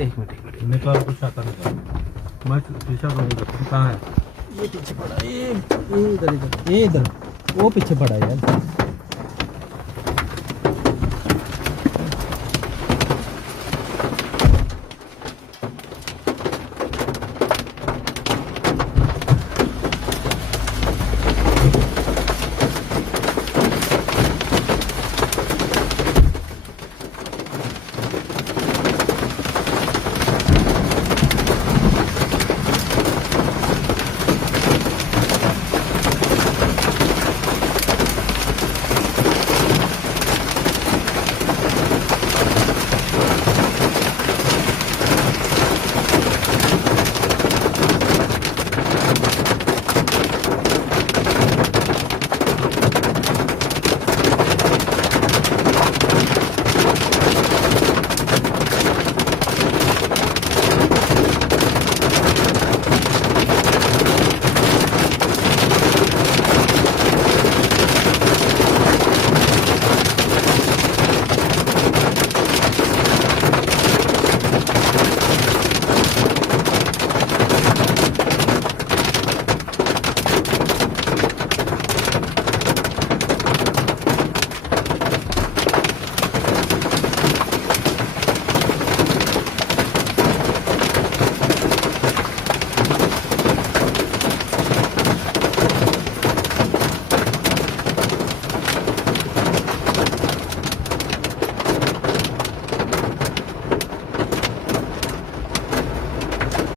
एक मिनट निकाल कुछ आता नहीं। मैं शीशा कहाँ है? ये पीछे पड़ा, ये इधर इधर, ये इधर, वो पीछे पड़ा यार।